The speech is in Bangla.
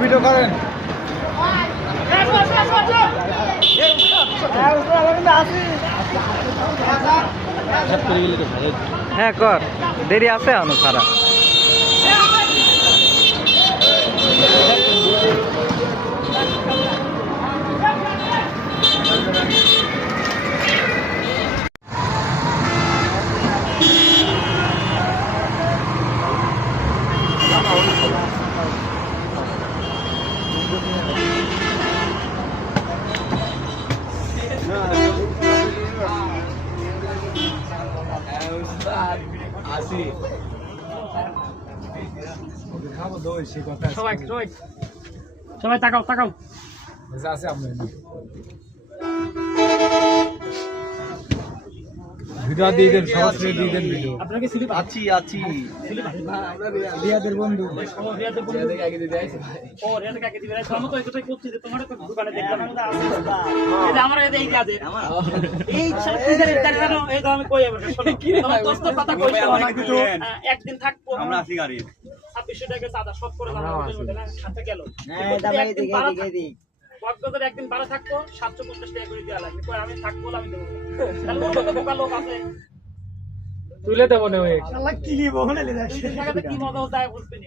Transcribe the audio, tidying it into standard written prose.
ভিডিও করেন হ্যাঁ কর দেরি আছে এখনো সারা সবাই তাকাও তাকাও ভিডিও দিয়ে দেন সরাসরি দিয়ে দেন ভিডিও আপনাকে স্লিপ আছি রিয়াদের বন্ধু ও রিয়াদের কাকে দিবে আমি তো এটাই করছি যে তোমার তো দোকানে দেখলাম আমি এটা আমার এই কাজে এই সাথে জানো এই তো আমি কই আবার শুনে কি তোমার দোস্ত কথা কইছো একদিন থাকবো আমরা আছি গাড়ি 2600 টাকা চাঁদা সব করে দাও না সাথে গেল হ্যাঁ দাম এদিকে কক্সবাজারে একদিন ভাড়া থাকবো 750 টাকা করে দেওয়া লাগবে কই আমি থাকবো আমি দেবো তাহলে ওর মতো বোকা লোক আছে তুলে দেবো না ওই শালা কি নিবো না কি মজা হচ্ছে বুঝতে নি